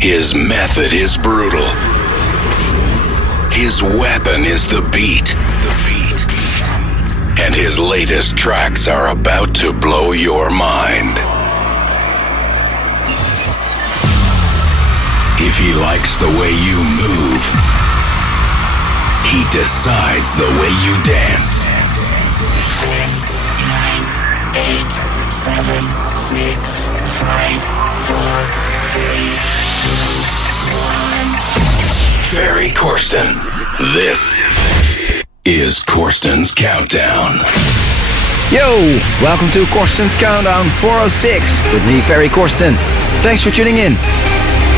His method is brutal. His weapon is the beat. And his latest tracks are about to blow your mind. If he likes the way you move, he decides the way you dance. 10, 9, 8, 7, 6, 5, 4, 3, 2, 1. Ferry Corsten. This is Corsten's Countdown. Yo, welcome to Corsten's Countdown 406 with me, Ferry Corsten. Thanks for tuning in.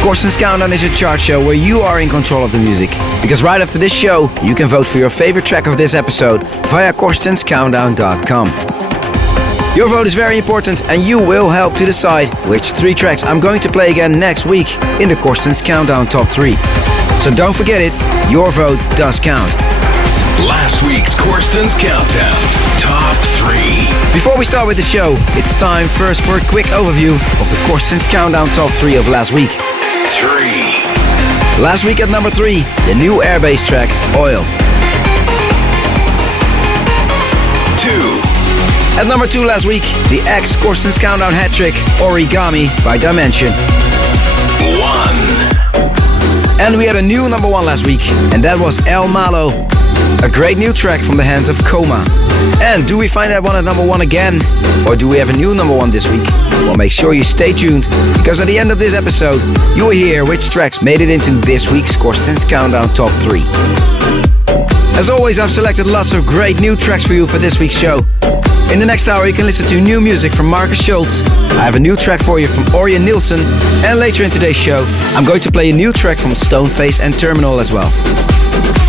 Corsten's Countdown is a chart show where you are in control of the music. Because right after this show, you can vote for your favorite track of this episode via corstenscountdown.com. Your vote is very important and you will help to decide which 3 tracks I'm going to play again next week in the Corsten's Countdown Top 3. So don't forget it, your vote does count. Last week's Corsten's Countdown Top 3. Before we start with the show, it's time first for a quick overview of the Corsten's Countdown Top 3 of last week. 3. Last week at number 3, the new Airbase track, Oil. 2. At number 2 last week, the ex-Corsten's Countdown hat trick, Origami by Dimension. 1. And we had a new number 1 last week, and that was El Malo, a great new track from the hands of Coma. And do we find that one at number 1 again? Or do we have a new number 1 this week? Well, make sure you stay tuned, because at the end of this episode, you will hear which tracks made it into this week's Corsten's Countdown Top 3. As always, I've selected lots of great new tracks for you for this week's show. In the next hour, you can listen to new music from Markus Schulz. I have a new track for you from Orjan Nilsen. And later in today's show, I'm going to play a new track from Stoneface and Terminal as well.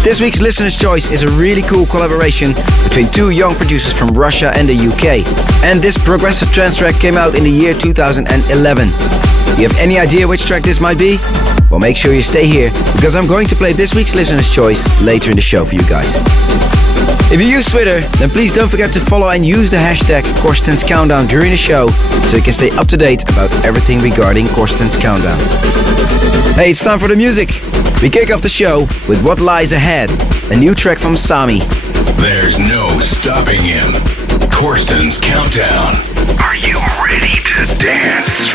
This week's Listener's Choice is a really cool collaboration between 2 young producers from Russia and the UK. And this progressive trance track came out in the year 2011. You have any idea which track this might be? Well, make sure you stay here, because I'm going to play this week's Listener's Choice later in the show for you guys. If you use Twitter, then please don't forget to follow and use the hashtag Corsten's Countdown during the show, so you can stay up to date about everything regarding Corsten's Countdown. Hey, it's time for the music. We kick off the show with What Lies Ahead, a new track from Samee. There's no stopping him. Corsten's Countdown. Are you ready to dance?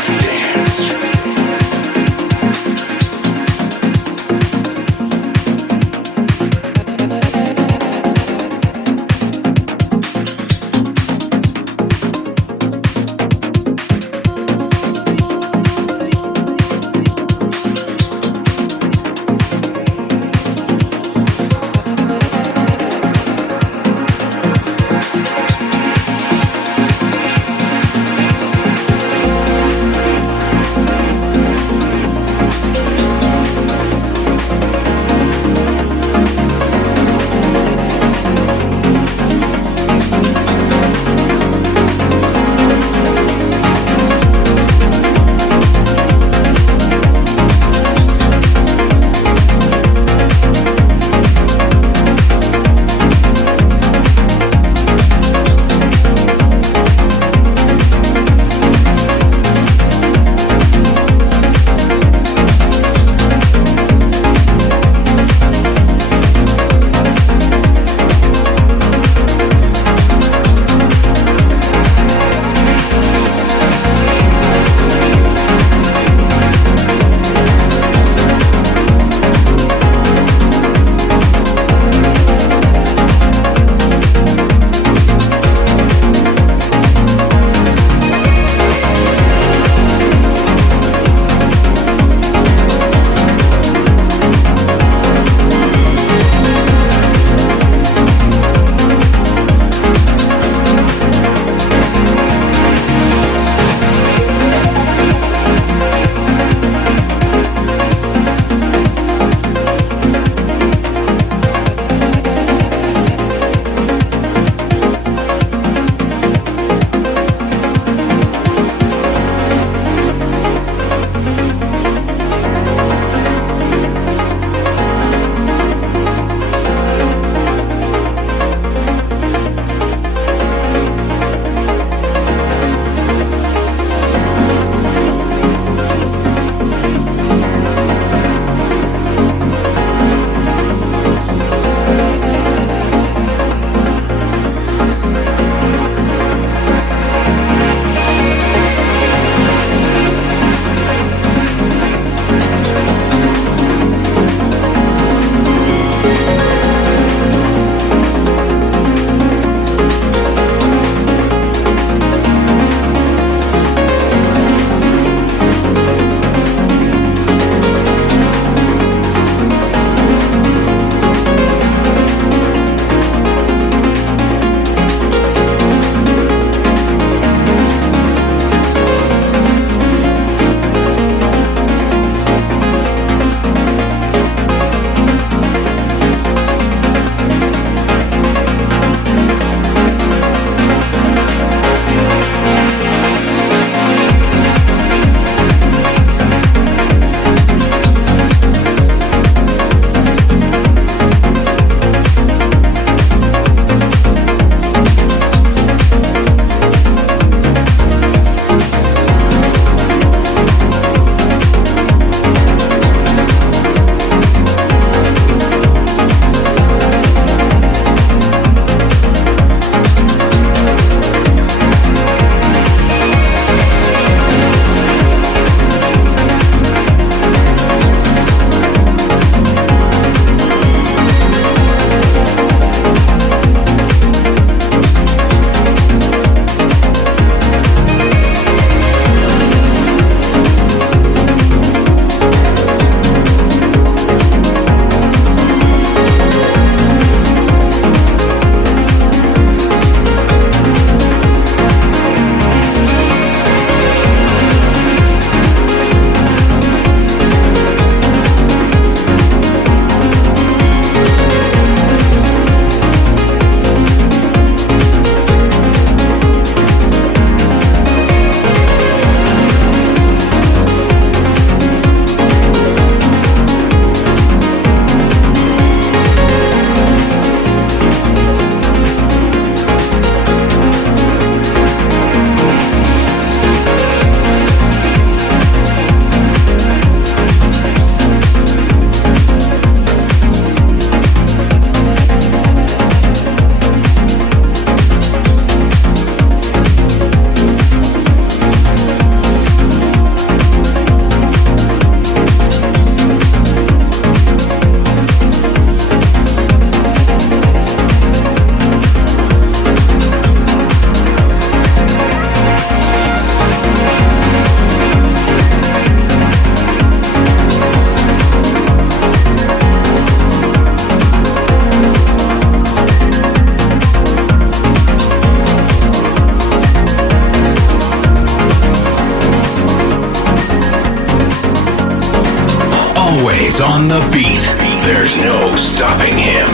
on the beat. There's no stopping him.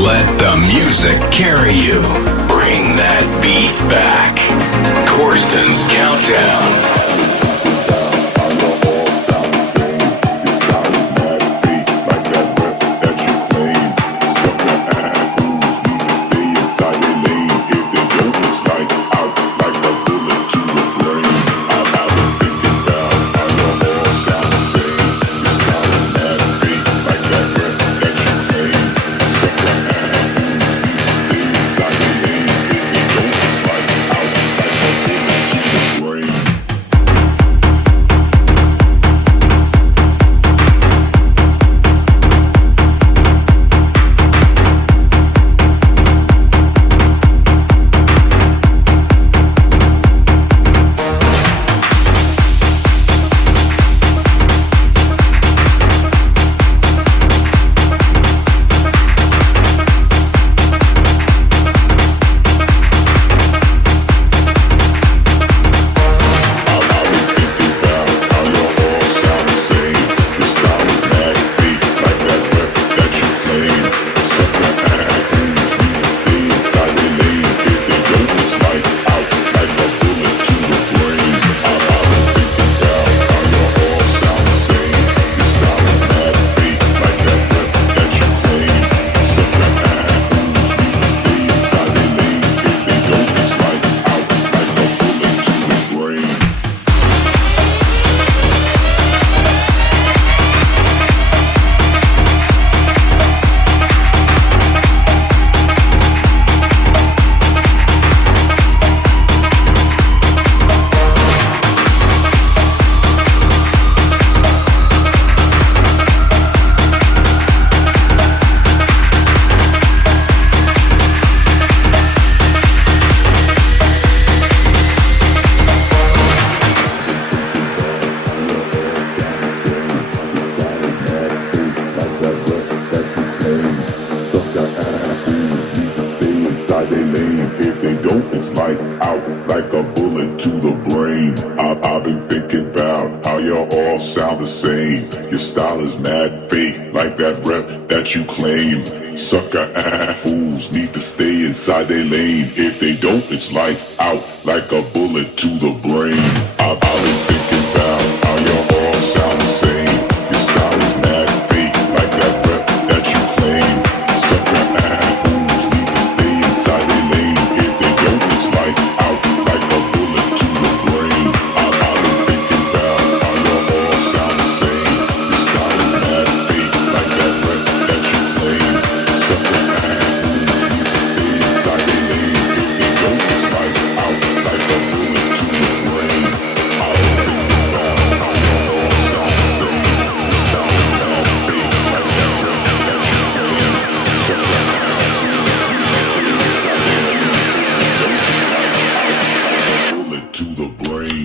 Let the music carry you. Bring that beat back. Corsten's Countdown. They lane. If they don't, it's lights out like a bullet to the brain. I've been thinking about how you all sound the same. Your style is mad fake, like that rep that you claim. Sucker ass fools need to stay inside their lane. If they don't, it's lights out like a bullet to the brain. I've been thinking about how you all sound the same. Your style is mad fake, like that rep that you claim. Sucker ass fools need to stay inside their lane. If they don't, it's lights out like a bullet to the brain. I've been thinking about how you all sound the same. Your style is mad fake, like that rep that you claim. Sucker ass fools need to stay inside their lane. If they don't, it's lights out like a bullet to the brain.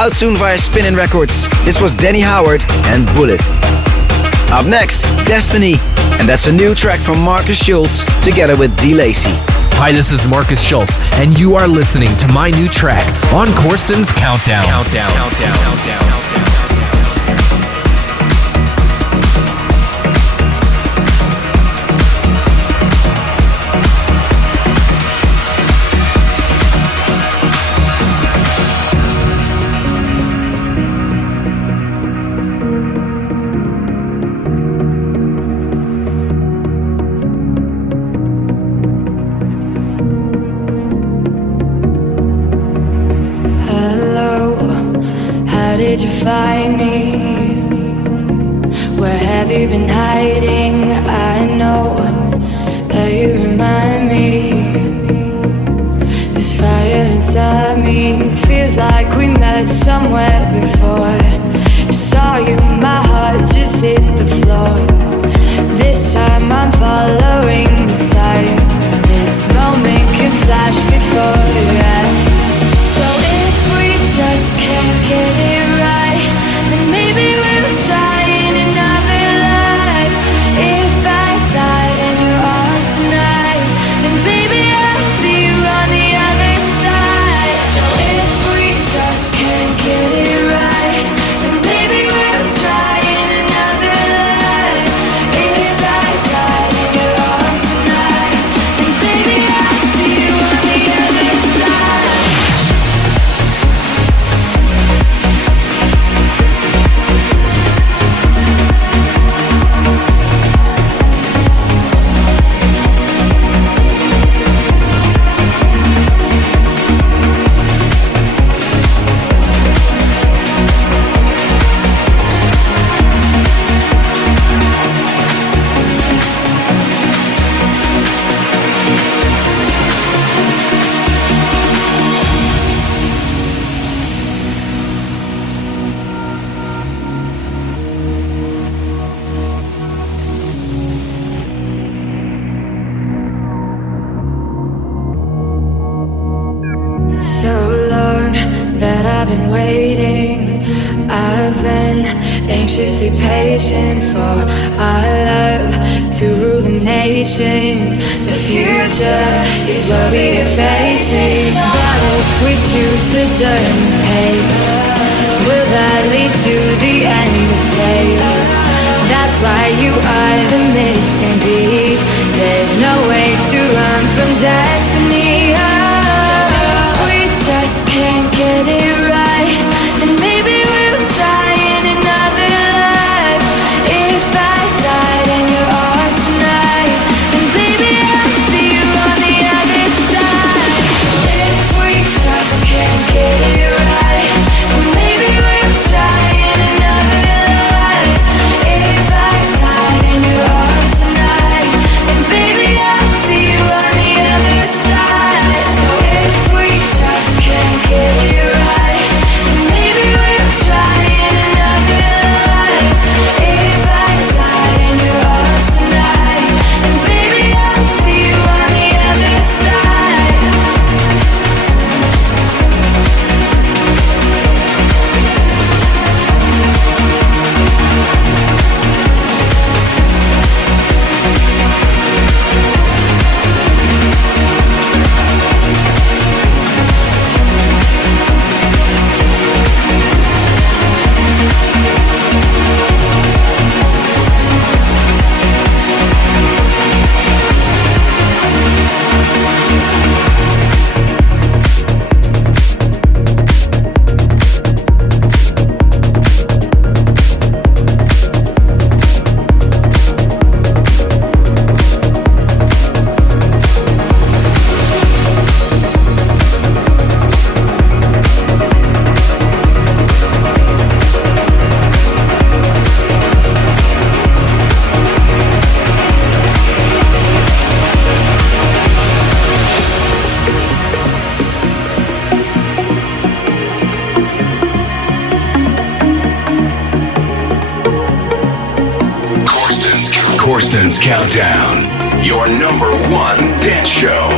Out soon via Spinnin Records. This was Danny Howard and Bullet. Up next, Destiny. And that's a new track from Markus Schulz together with Delacey. Hi, this is Markus Schulz, and you are listening to my new track on Corsten's Countdown. Did you find me? Where have you been hiding? I know that you remind me. This fire inside me feels like we met somewhere before. Saw you, my heart just hit the floor. This time I'm following the signs. This moment can flash before your eyes. So if we just can't get it right, then maybe we'll try in another life. If I died in your arms tonight, then baby I'll see you on the other side. So if we just can't get it right, then maybe we'll try in another life. If I died in your arms tonight, then baby I'll see you on the other side. So long that I've been waiting. I've been anxiously patient for our love to rule the nations. The future is what we are facing. But if we choose to turn the page, will that lead to the end of days? That's why you are the missing piece. There's no way to run from destiny. Just can't get it right, and maybe we'll try in another life. If I died in your arms tonight, then baby I'll see you on the other side. If we just can't get it right, then maybe we'll try in another life. If I died in your arms tonight, then baby I'll see you on the other side. So if we just can't get it right, then maybe we'll try in another life. If I died in your arms tonight, then baby I'll see you on the other side. Corsten's Countdown, your number one dance show.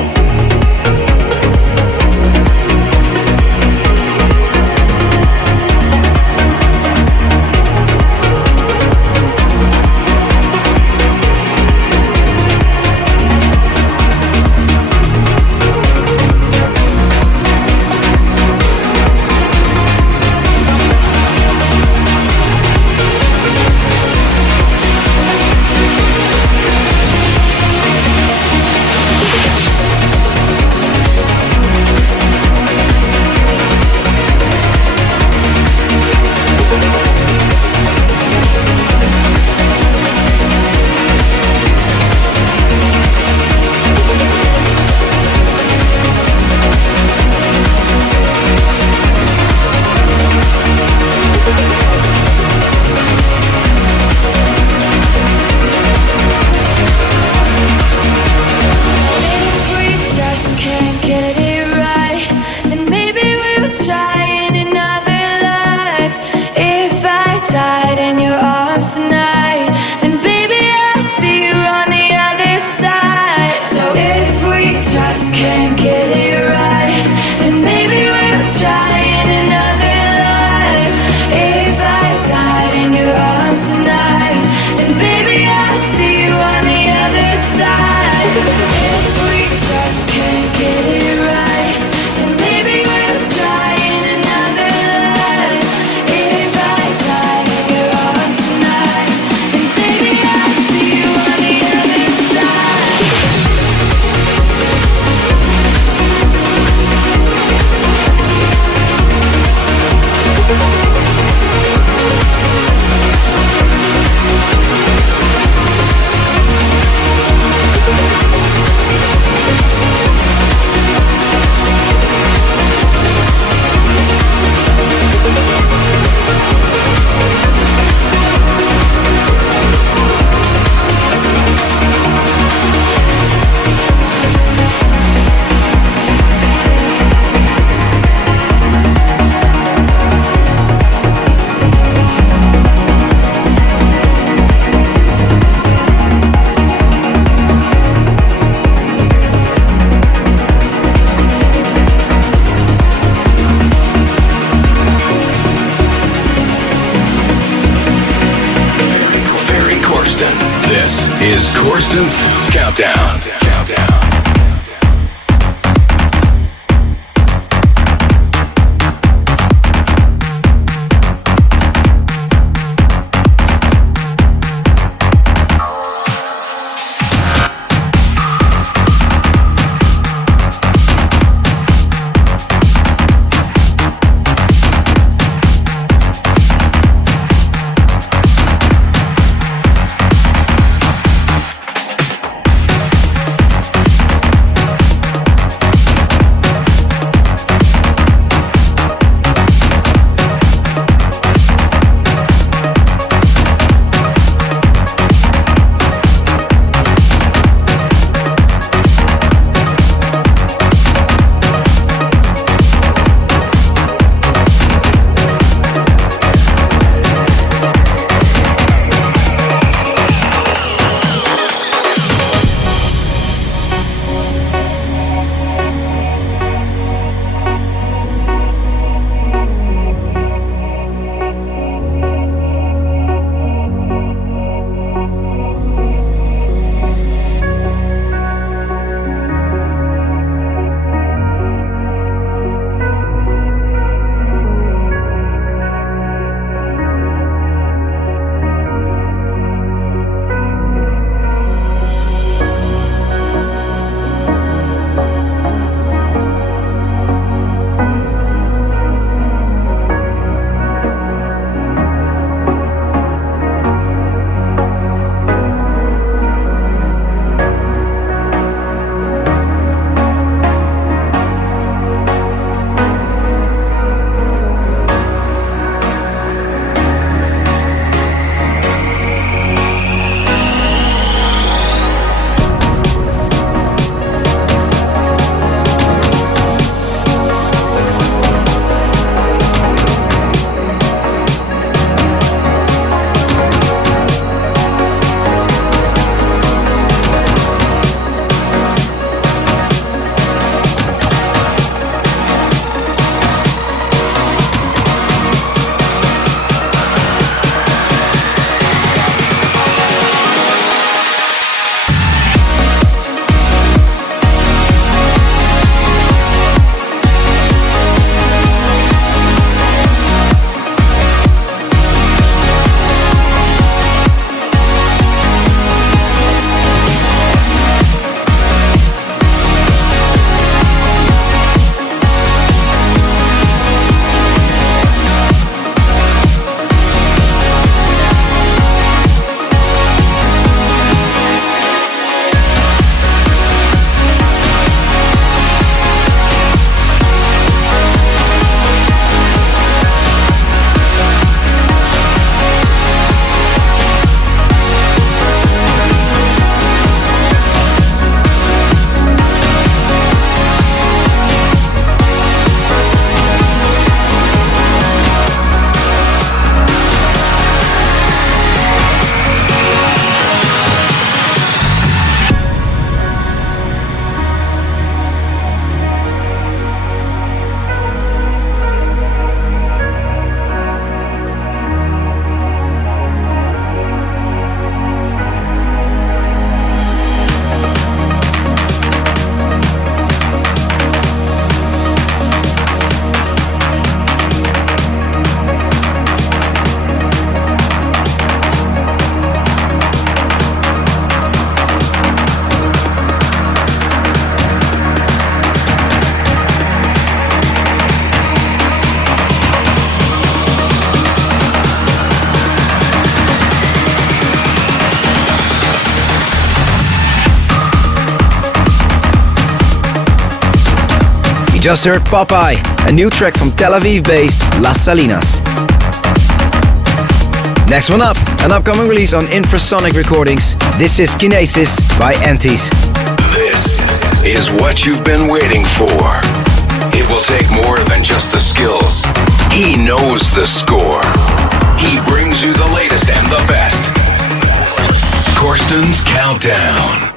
is Corsten's Countdown. just heard Popeye, a new track from Tel Aviv-based Las Salinas. Next one up, an upcoming release on Infrasonic Recordings. This is Kinesis by Entis. This is what you've been waiting for. It will take more than just the skills. He knows the score. He brings you the latest and the best. Corsten's Countdown.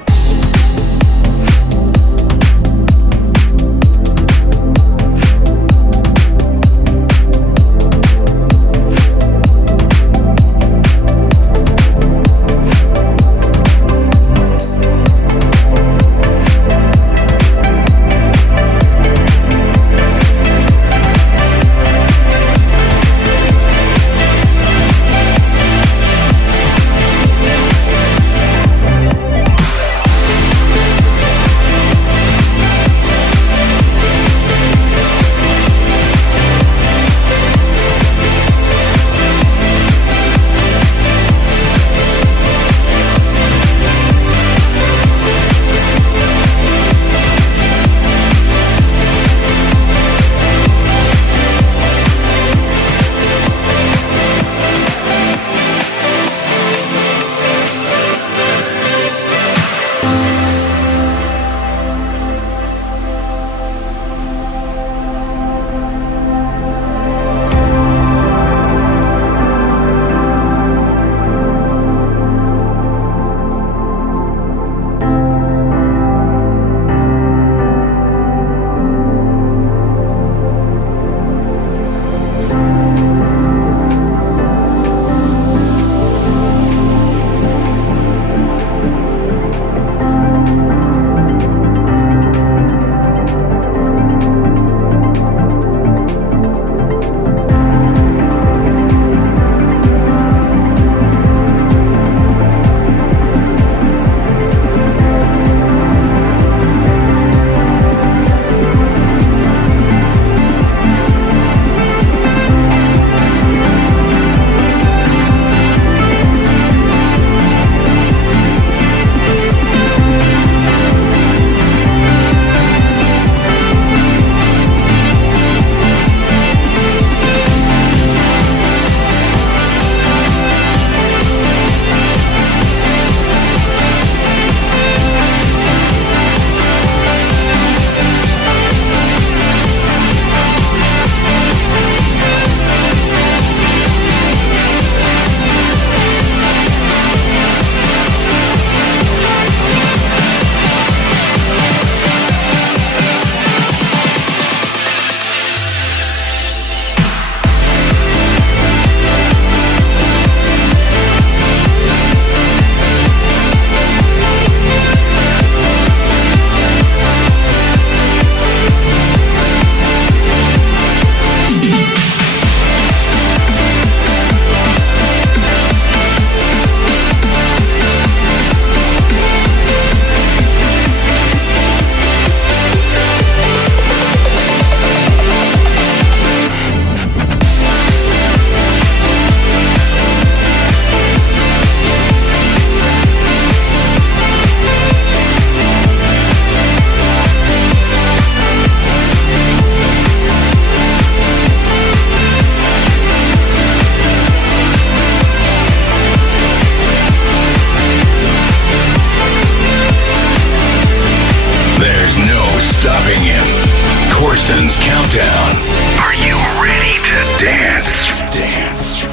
Corsten's Countdown. Are you ready to dance? Dance.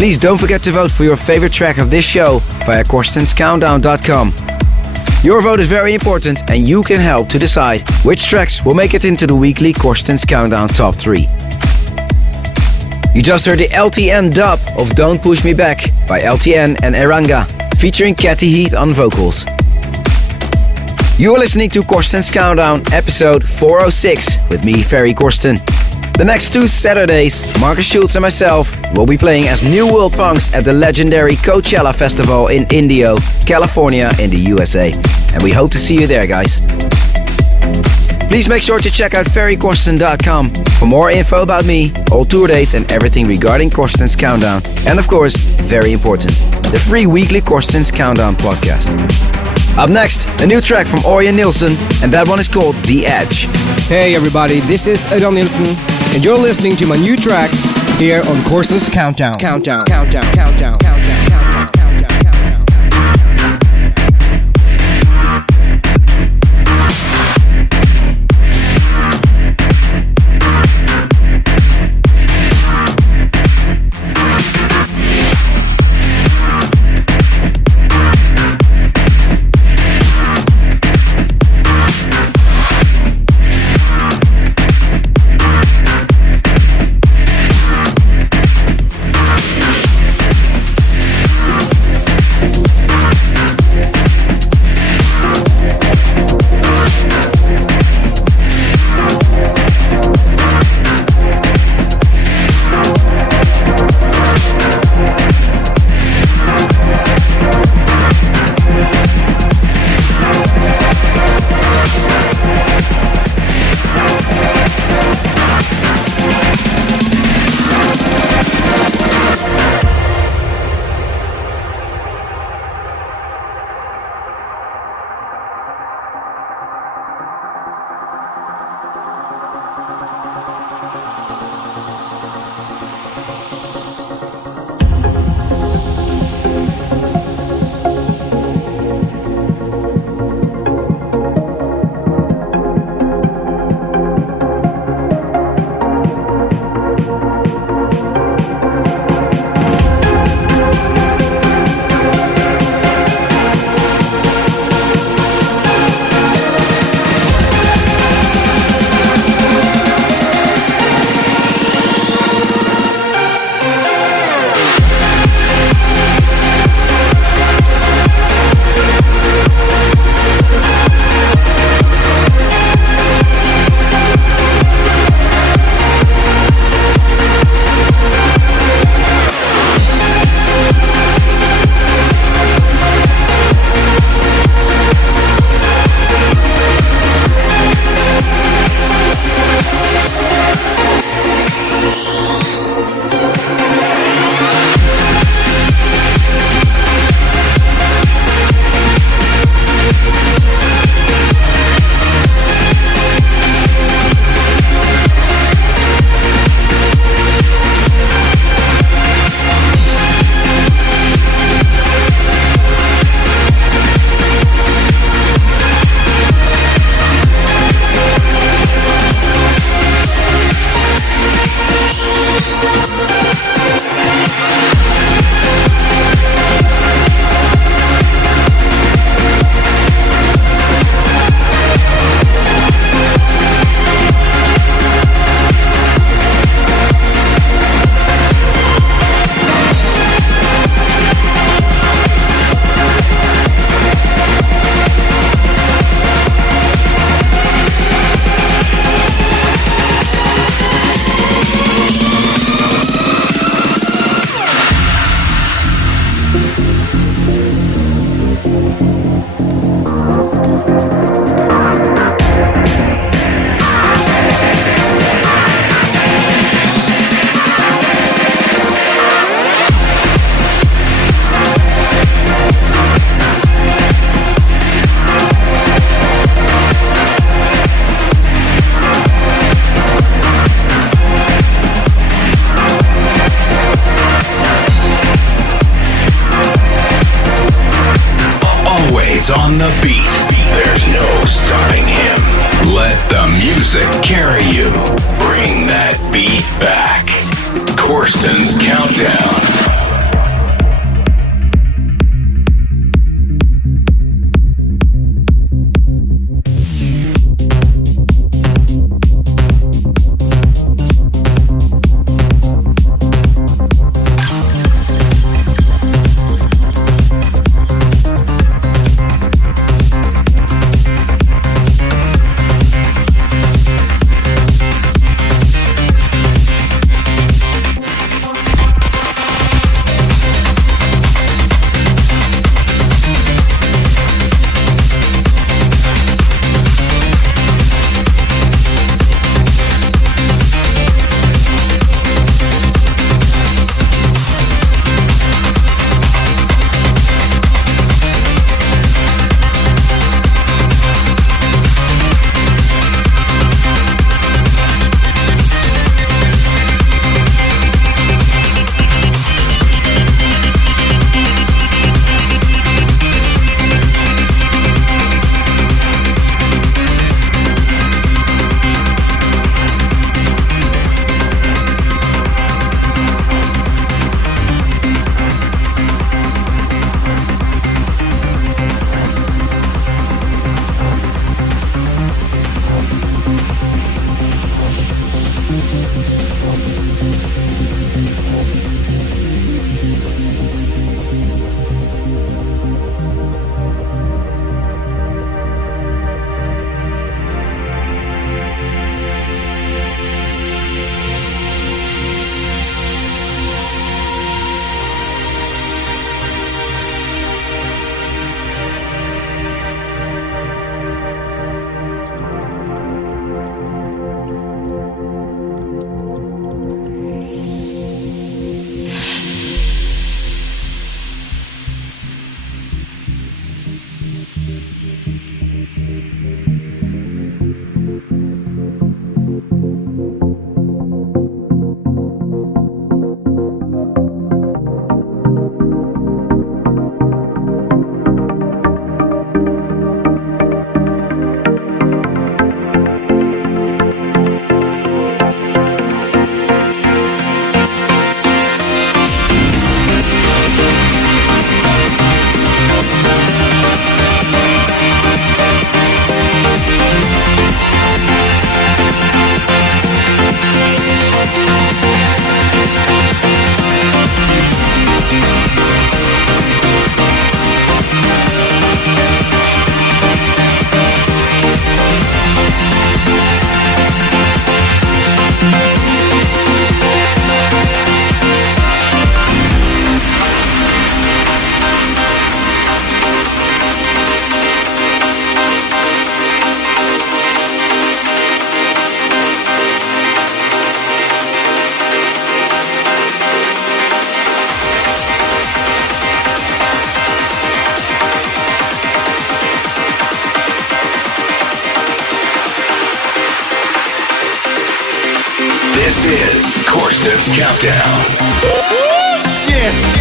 Please don't forget to vote for your favorite track of this show via CorstensCountdown.com. Your vote is very important and you can help to decide which tracks will make it into the weekly Corsten's Countdown Top 3. You just heard the LTN dub of Don't Push Me Back by LTN and Eranga, featuring Katty, Heath on vocals. You are listening to Corsten's Countdown, episode 406, with me, Ferry Corsten. The next 2 Saturdays, Markus, Schulz and myself will be playing as New World Punks at the legendary Coachella Festival in Indio, California in the USA. And we hope to see you there, guys. Please make sure to check out ferrycorsten.com for more info about me, all tour dates and everything regarding Corsten's Countdown. And of course, very important, the free weekly Corsten's Countdown podcast. Up next, a new track from Orjan Nilsen, and that one is called The Edge. Hey everybody, this is Orjan Nilsen. and you're listening to my new track here on Corsten's Countdown. Countdown. On the beat, there's no stopping him. Let the music carry you. Bring that beat back. Corsten's Countdown. Corsten's Countdown. Oh, shit!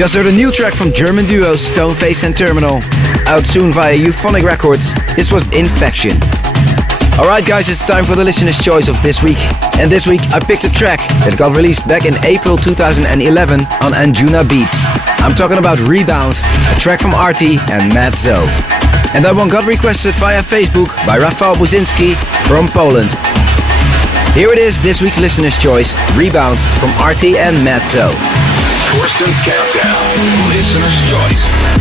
Just heard a new track from German duos Stoneface and Terminal, out soon via Euphonic Records. This was Infection. Alright guys, it's time for the listener's choice of this week. And this week I picked a track that got released back in April 2011 on Anjunabeats. I'm talking about Rebound, a track from Arty and Matt Zo. And that one got requested via Facebook by Rafał Buzinski from Poland. Here it is, this week's listener's choice, Rebound from Arty and Matt Zo. Corsten's Countdown, listener's choice.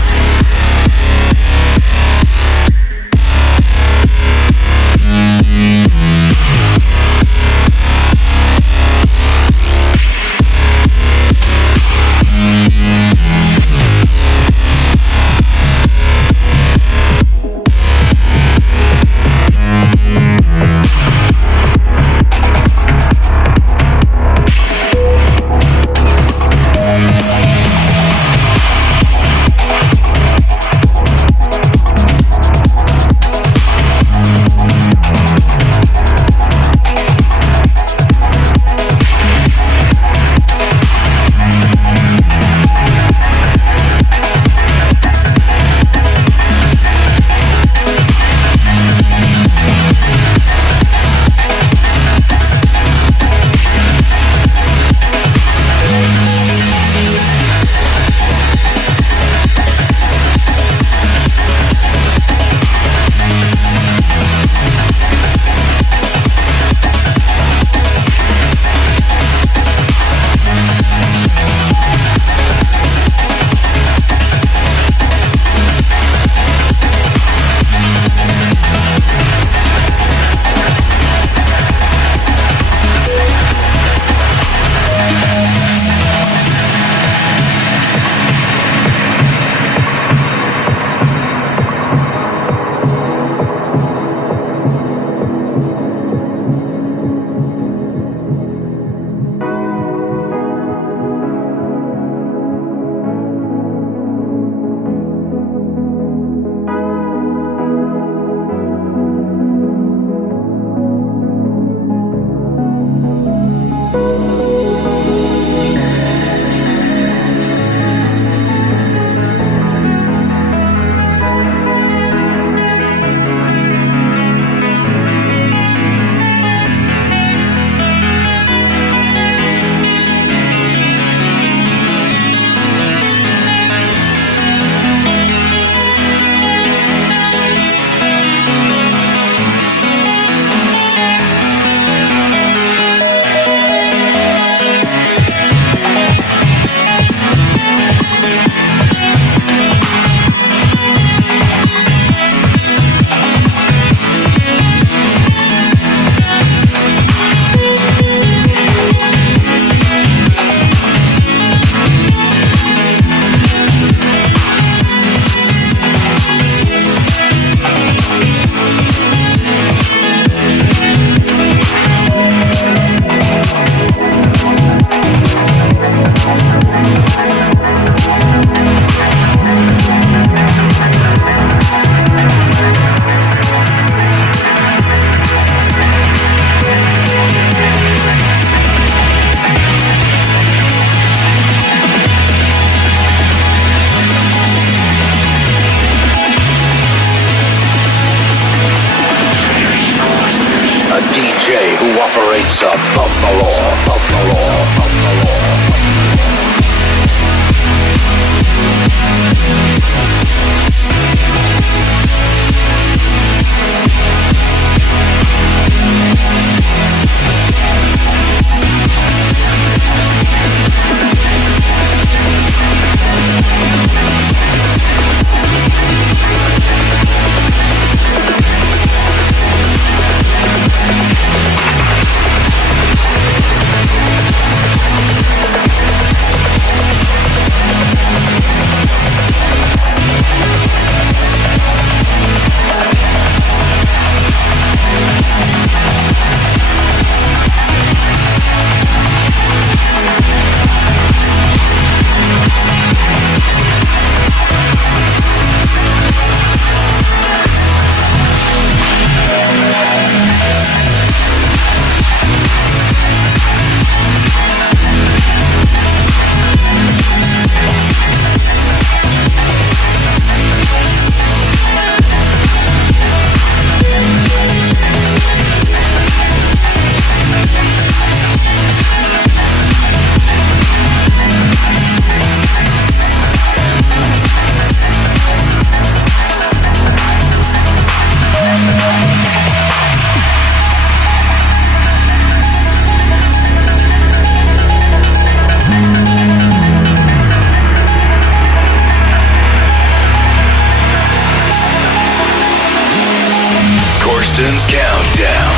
Corsten's Countdown.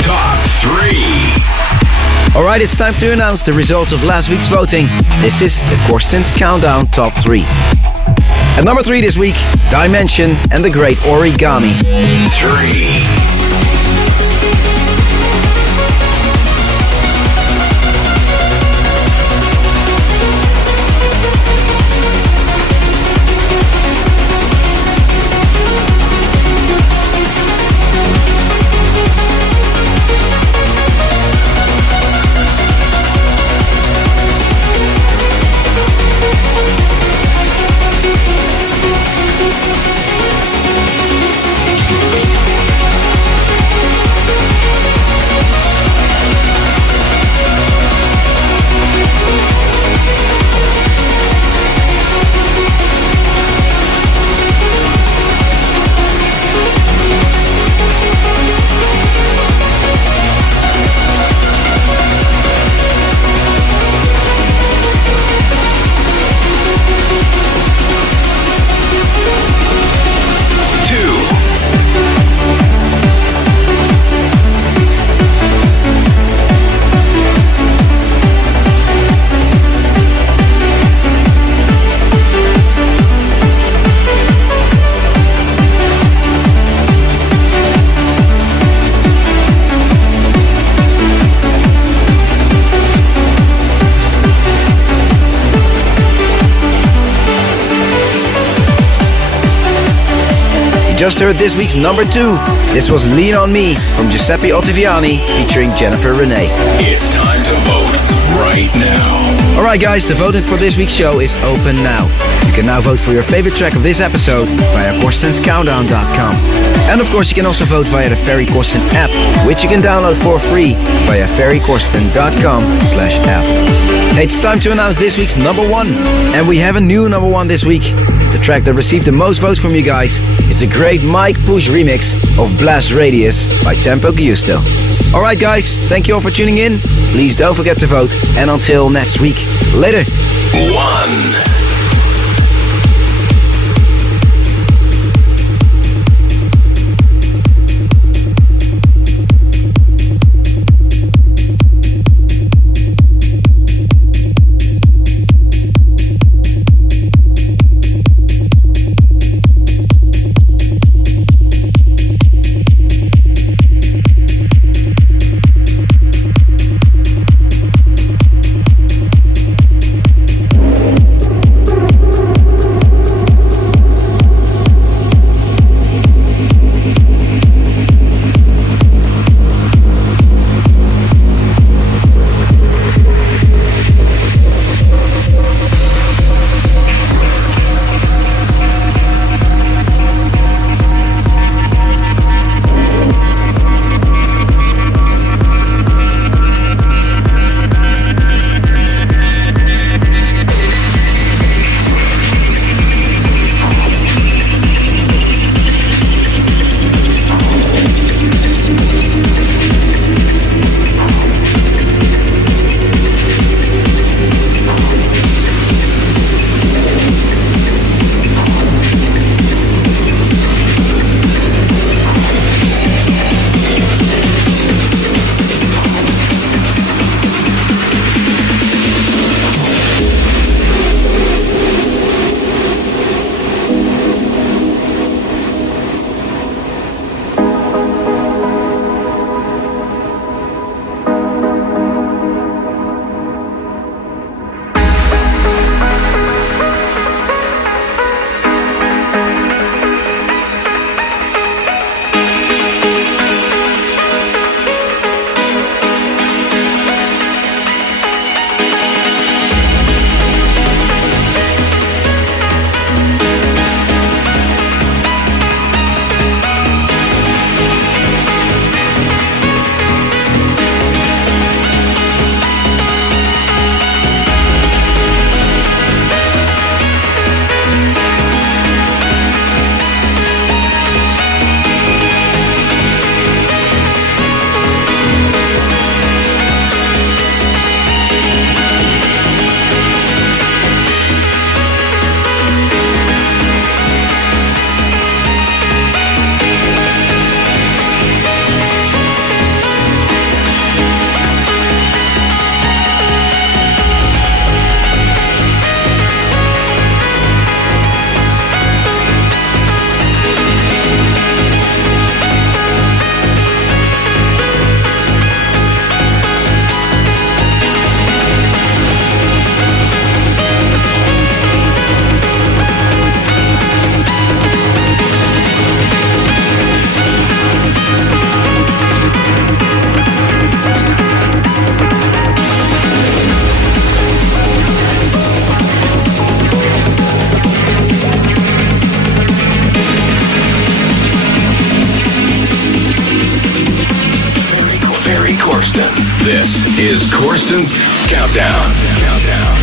Top 3. Alright, it's time to announce the results of last week's voting. This is the Corsten's Countdown Top 3. At number 3 this week, Dimension and the Great Origami. 3. Just heard this week's number 2. This was Lean On Me from Giuseppe Ottaviani featuring Jennifer Rene. It's time to vote right now. Alright guys, the voting for this week's show is open now. You can now vote for your favorite track of this episode via CorstensCountdown.com. And of course you can also vote via the Ferry Corsten app, which you can download for free via ferrycorsten.com/app. Hey, it's time to announce this week's number 1. And we have a new number 1 this week. The track that received the most votes from you guys is the great M.I.K.E. Push remix of Blast Radius by Tempo Giusto. Alright guys, thank you all for tuning in. Please don't forget to vote, and until next week, later. 1. is Corsten's Countdown.